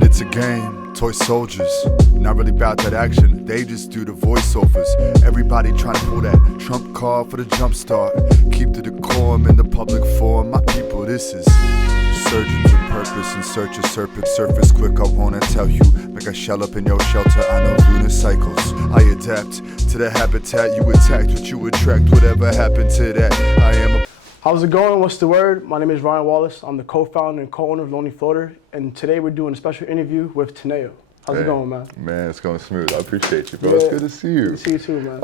It's a game, toy soldiers, not really about that action, they just do the voiceovers. Everybody trying to pull that trump card for the jump start. Keep the decorum in the public forum, my people, this is surgeons with purpose in search of serpent surface quick. I wanna tell you, make a shell up in your shelter. I know lunar cycles, I adapt to the habitat. You attacked what you attract, whatever happened to that. I am a How's it going? What's the word? My name is Ryan Wallace. I'm the co-founder and co-owner of Lonely Floater, and today we're doing a special interview with Teneo. How's it going, man? Man, it's going smooth. I appreciate you, bro. Yeah, it's good to see you. Good to see you too, man.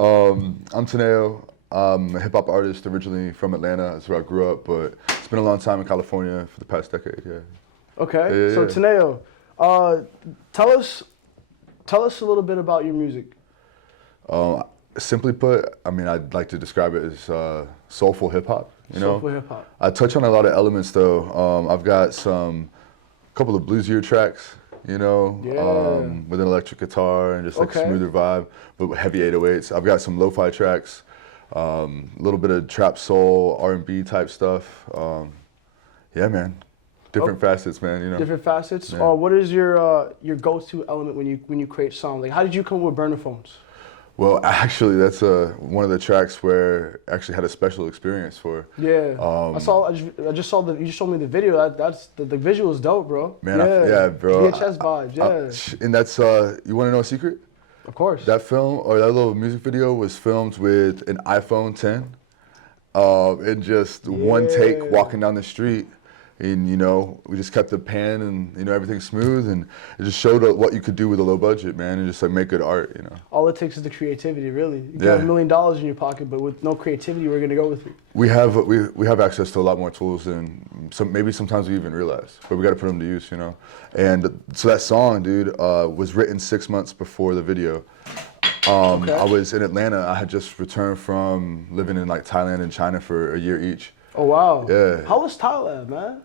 I'm Teneo. I'm a hip-hop artist originally from Atlanta. That's where I grew up, but it's been a long time in California for the past decade, yeah. Okay, Yeah, so yeah. Teneo, tell us a little bit about your music. Simply put, I mean, I'd like to describe it as soulful hip-hop. You know? Soulful hip hop. I touch on a lot of elements though. I've got a couple of bluesier tracks, you know, with an electric guitar and just like a smoother vibe, but with heavy 808s. I've got some lo-fi tracks, a little bit of trap soul, R&B type stuff. Yeah, man, different facets, man. You know, different facets. Yeah. What is your go-to element when you create song? Like, how did you come up with burner phones? Well, actually, that's one of the tracks where I actually had a special experience for. Yeah, I just saw you just showed me the video. That's the visual is dope, bro. Man, yeah, bro. VHS vibes, yeah. And that's you want to know a secret? Of course. That film or that little music video was filmed with an iPhone 10, and just one take walking down the street. And, you know, we just kept the pan and, you know, everything smooth, and it just showed what you could do with a low budget, man, and just like make good art, you know. All it takes is the creativity, really. You got $1 million in your pocket, but with no creativity, we're gonna go with it. We have access to a lot more tools than maybe sometimes we even realize, but we got to put them to use, you know. And so that song, dude, was written 6 months before the video. I was in Atlanta. I had just returned from living in like Thailand and China for a year each. Oh wow! Yeah. How was Thailand, man?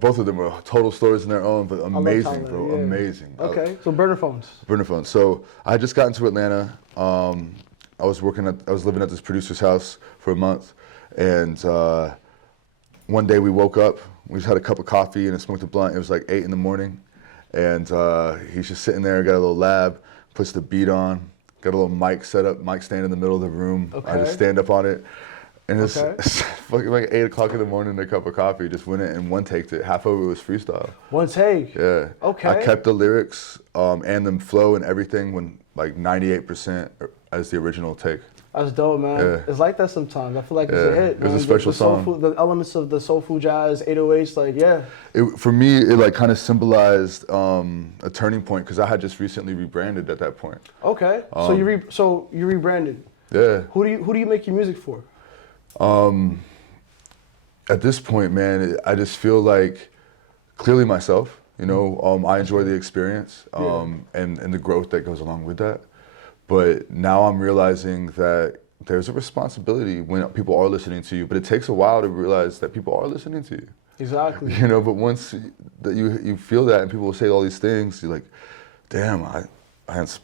Both of them were total stories in their own, but amazing, Thailand, bro, yeah. amazing. Okay, so burner phones. Burner phones. So I had just gotten to Atlanta. I was living at this producer's house for a month, and one day we woke up. We just had a cup of coffee and smoked a blunt. It was like 8 in the morning, and he's just sitting there, got a little lab, puts the beat on, got a little mic set up, mic stand in the middle of the room. Okay. I just stand up on it. And it's fucking like 8 o'clock in the morning, a cup of coffee, just went it and one taked it. Half of it was freestyle. One take? Yeah. Okay. I kept the lyrics and the flow and everything when like 98% as the original take. That's dope, man. Yeah. It's like that sometimes. I feel like it's a hit. It was man. a special song. Soulful, the elements of the soulful jazz, 808s, like, yeah. For me, it like kind of symbolized a turning point because I had just recently rebranded at that point. Okay. So you rebranded. Yeah. Who do you make your music for? At this point, man, I just feel like clearly myself, you know, I enjoy the experience, and the growth that goes along with that. But now I'm realizing that there's a responsibility when people are listening to you, but it takes a while to realize that people are listening to you. Exactly. You know, but once that you feel that and people will say all these things, you're like, damn,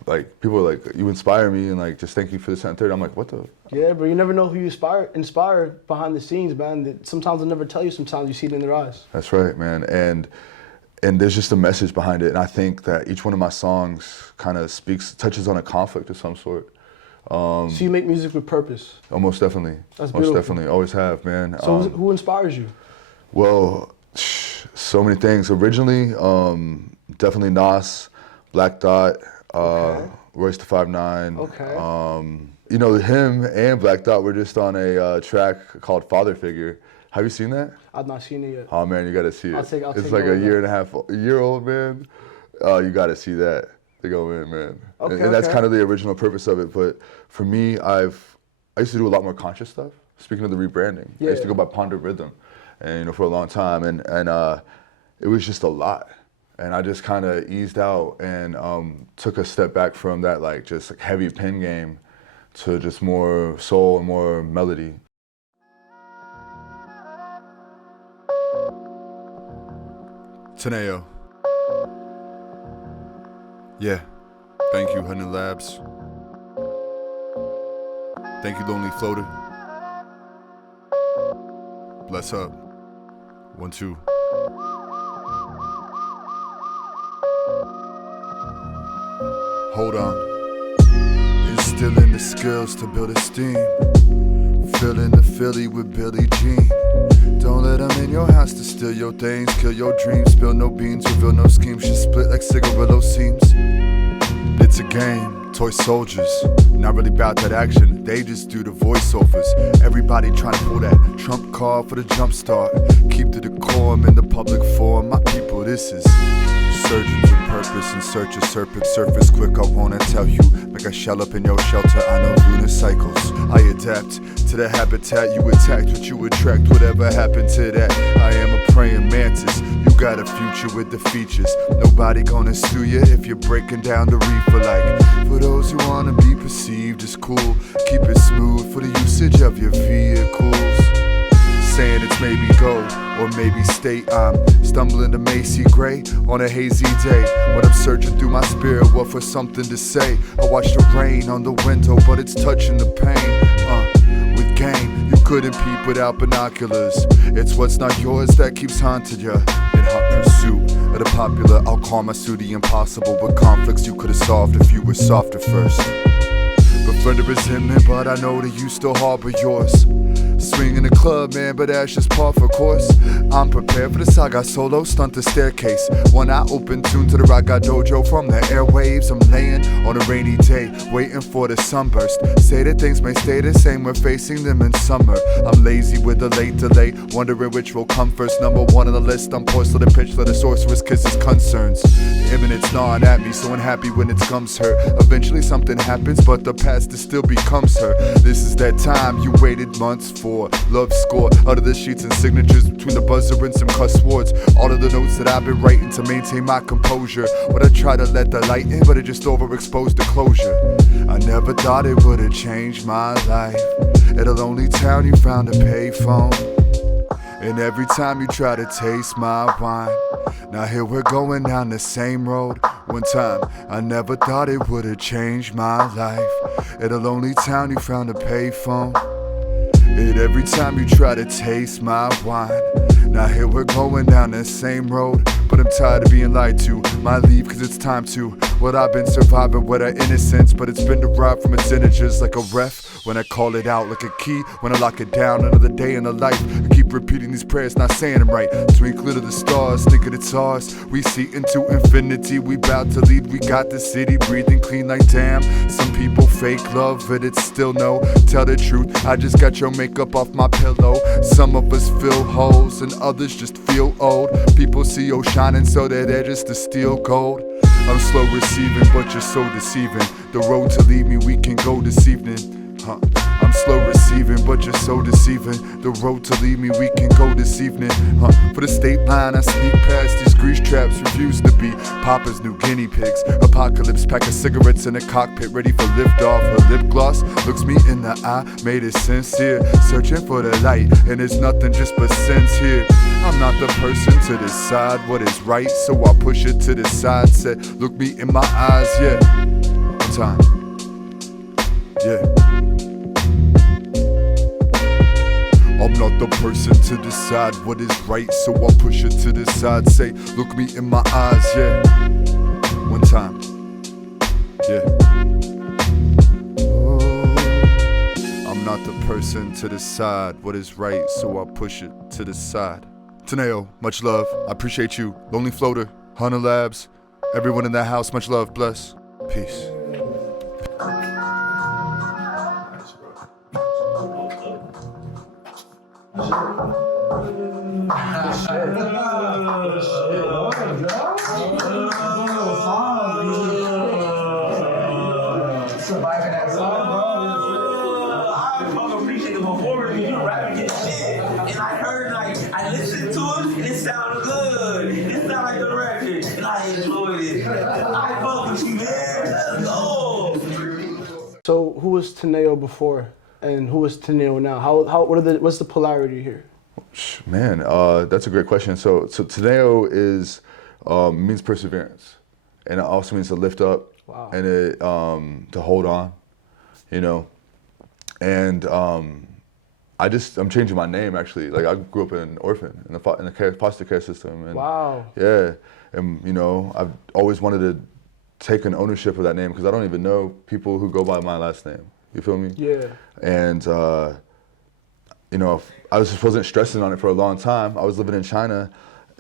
like people are like, you inspire me and like just thank you for this and third. I'm like, what the? Yeah, but you never know who you inspire behind the scenes, man. Sometimes they'll never tell you. Sometimes you see it in their eyes. That's right, man. And there's just a message behind it. And I think that each one of my songs kind of touches on a conflict of some sort. So you make music with purpose. Oh, most definitely. That's beautiful. Most definitely. Always have, man. So who inspires you? Well, so many things. Originally, definitely Nas, Black Dot, Royce the 5'9". Okay. You know, him and Black Dot were just on a track called Father Figure. Have you seen that? I've not seen it yet. Oh man, you gotta see it. I'll it's take like note a of year and a year old, man. You gotta see that. They go in, man. Okay, and that's kind of the original purpose of it. But for me, I used to do a lot more conscious stuff. Speaking of the rebranding, I used to go by Ponder Rhythm, and you know, for a long time, and it was just a lot. And I just kind of eased out and took a step back from that, like just like heavy pen game, to just more soul and more melody. Teneo. Yeah. Thank you, Honey Labs. Thank you, Lonely Floater. Bless up. 1, 2. Hold on. Instilling the skills to build esteem. Filling the Philly with Billie Jean. Don't let them in your house to steal your things, kill your dreams, spill no beans, reveal no schemes, just split like cigarillo seams. It's a game, toy soldiers, not really about that action, they just do the voiceovers. Everybody trying to pull that trump card for the jump start. Keep the decorum in the public forum, my people, this is surgeons with purpose in search of serpent surface quick. I wanna tell you, make a shell up in your shelter. I know lunar cycles. I adapt to the habitat you attacked, what you attract. Whatever happened to that? I am a praying mantis. You got a future with the features. Nobody gonna sue you if you're breaking down the reefer. Like for those who wanna be perceived as cool, keep it smooth for the usage of your vehicles. Saying it's maybe go or maybe stay. I'm stumbling to Macy Gray on a hazy day when I'm searching through my spirit, what for something to say. I watch the rain on the window, but it's touching the pain. With game, you couldn't peep without binoculars. It's what's not yours that keeps haunting you. In hot pursuit of the popular, I'll call my suit the impossible. With conflicts you could have solved if you were softer first. Befriended resentment, but I know that you still harbor yours. Swing in the club, man, but that's just par for course. I'm prepared for this, I got solo, stunt the staircase. One eye open, tune to the Raga Dojo from the airwaves. I'm laying on a rainy day, waiting for the sunburst. Say that things may stay the same, we're facing them in summer. I'm lazy with the late delay, wondering which will come first. Number one on the list, I'm poised to the pitch, let the sorceress kiss his concerns. Imminence gnawing at me, so unhappy when it comes her. Eventually something happens, but the past still becomes her. This is that time you waited months for. Love score out of the sheets and signatures between the buzzer and some cuss words. All of the notes that I've been writing to maintain my composure. Would I try to let the light in, but it just overexposed the closure. I never thought it would have changed my life. At a lonely town you found a payphone, and every time you try to taste my wine. Now here we're going down the same road. One time, I never thought it would have changed my life. At a lonely town you found a payphone, and every time you try to taste my wine. Now here we're going down the same road, but I'm tired of being lied to. Might leave cause it's time to. What I've been surviving with our innocence, but it's been derived from its integers. Like a ref when I call it out, like a key when I lock it down. Another day in the life, I keep repeating these prayers, not saying them right. Twinkle to the stars, thinking it's ours. We see into infinity, we bout to lead. We got the city breathing clean like damn. Some people fake love, but it's still no. Tell the truth, I just got your makeup off my pillow. Some of us fill holes and others just feel old. People see you shining so that they're just to steal gold. I'm slow receiving, but you're so deceiving. The road to lead me, we can go this evening. I'm slow receiving, but you're so deceiving. The road to lead me, we can go this evening. For the state line, I sneak past these grease traps, refuse to be Papa's new guinea pigs. Apocalypse, pack of cigarettes in the cockpit, ready for liftoff. Her lip gloss looks me in the eye, made it sincere. Searching for the light, and there's nothing just but sense here. I'm not the person to decide what is right, so I push it to the side. Said, look me in my eyes, yeah. One time, yeah. I'm not the person to decide what is right, so I push it to the side. Say, look me in my eyes, yeah. One time, yeah. Oh, I'm not the person to decide what is right, so I push it to the side. Teneo, much love. I appreciate you. Lonely Floater, Hunter Labs, everyone in that house, much love. Bless. Peace. Surviving that song, bro. I fucking appreciate the performance. You rapping your shit, and I heard I listened to it, and it sounded good. It sounded like the record, and I enjoyed it. I fuck with you, man. Let's go. So who was Teneo before, and who is Teneo now? What's the polarity here? Man, that's a great question. So Teneo is means perseverance, and it also means to lift up. Wow. And it to hold on, you know. And I'm changing my name actually. Like I grew up an orphan in the foster care system. And Wow. Yeah, and you know, I've always wanted to take an ownership of that name because I don't even know people who go by my last name. You feel me? Yeah. And you know, I just wasn't stressing on it for a long time. I was living in China,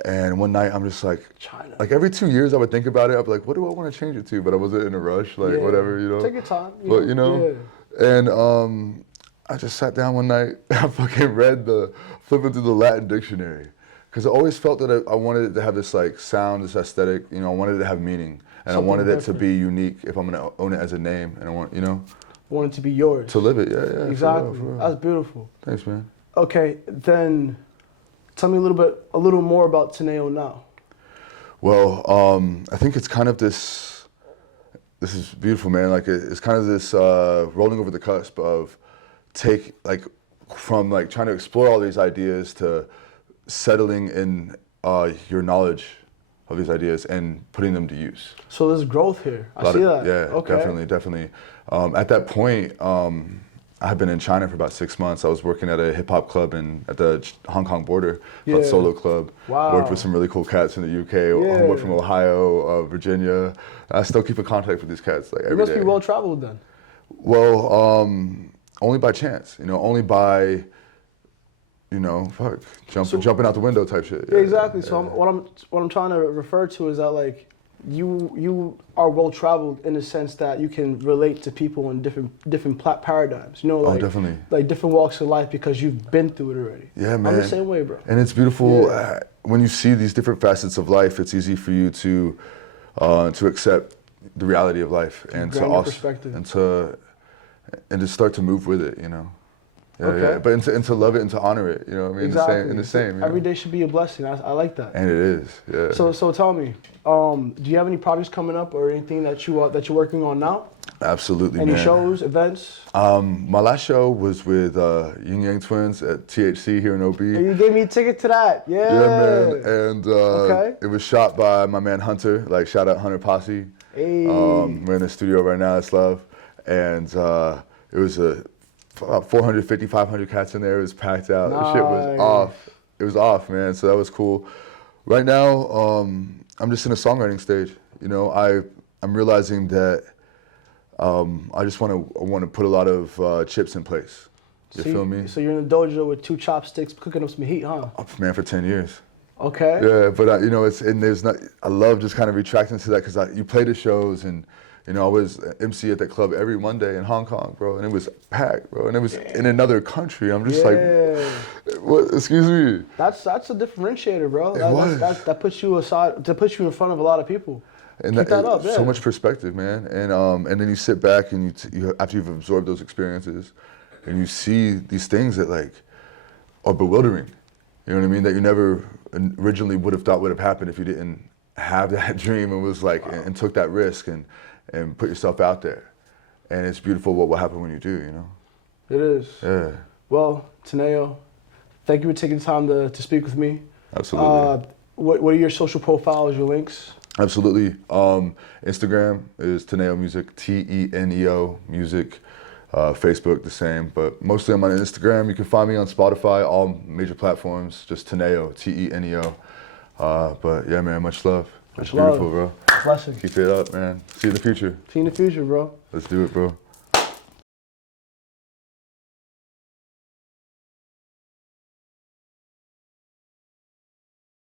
and one night I'm just like, China. like every 2 years I would think about it. I'd be like, what do I want to change it to? But I wasn't in a rush, like whatever, you know. Take your time. But you know, and I just sat down one night. I fucking flipping through the Latin dictionary, because I always felt that I wanted it to have this like sound, this aesthetic. You know, I wanted it to have meaning, and Something I wanted different. it to be unique if I'm gonna own it as a name, and I want, you know, Want it to be yours. to live it. Yeah. Exactly. For real. That's beautiful. Thanks, man. Okay, then tell me a little more about Teneo now. Well, I think it's kind of this is beautiful, man. Like it's kind of this rolling over the cusp of from like trying to explore all these ideas to settling in your knowledge of these ideas and putting them to use. So there's growth here. I see that. Yeah, Okay. definitely. At that point, I had been in China for about 6 months. I was working at a hip hop club at the Hong Kong border, called Yeah. Solo Club. Wow. Worked with some really cool cats in the UK. Yeah. Worked from Ohio, Virginia. I still keep in contact with these cats like You every must day. be well traveled then. Well, only by chance, you know, only by, you know, jumping out the window type shit. Yeah, exactly. So what I'm trying to refer to is that like you are well traveled in the sense that you can relate to people in different paradigms. You know, like definitely. like different walks of life because you've been through it already. Yeah, man. I'm the same way, bro. And it's beautiful Yeah. when you see these different facets of life. It's easy for you to accept the reality of life and ground your perspective. and to start to move with it. You know. Yeah, Okay. yeah. But and to love it and to honor it. You know what I mean? Exactly. The same. You know? Every day should be a blessing. I like that. And it is. Yeah. So tell me, do you have any projects coming up or anything that you're working on now? Absolutely, Any man. shows, events? My last show was with Yin Yang Twins at THC here in OB. And you gave me a ticket to that. Yeah. Yeah, man. And Okay. it was shot by my man Hunter. Like, shout out Hunter Posse. Hey. We're in the studio right now. It's love. And it was about 450, 500 cats in there. It was packed out. The shit was Nice. off. It was off, man. So that was cool. Right now, I'm just in a songwriting stage. You know, I'm realizing that I just want to put a lot of chips in place. You feel me? So you're in the dojo with 2 chopsticks cooking up some heat, huh? Man, for 10 years. Okay. Yeah, but you know, I love just kind of retracting to that because you play the shows and, you know, I was MC at that club every Monday in Hong Kong, bro, and it was packed, bro, and it was in another country. I'm just like, what? Excuse me. That's a differentiator, bro. was. That puts you in front of a lot of people. And Keep that up, so yeah. much perspective, man. And then you sit back and you after you've absorbed those experiences, and you see these things that like are bewildering. You know what I mean? That you never originally would have thought would have happened if you didn't have that dream and was like and took that risk and put yourself out there. And it's beautiful what will happen when you do. You know? It is. Yeah. Well, Teneo, thank you for taking the time to speak with me. Absolutely. What are your social profiles, your links? Absolutely. Instagram is Teneo Music, Teneo Music. Facebook, the same. But mostly I'm on Instagram. You can find me on Spotify, all major platforms, just Teneo, Teneo. But yeah, man, much love. Much It's beautiful, love. bro. Blessing. Keep it up, man. See you in the future. See you in the future, bro. Let's do it, bro.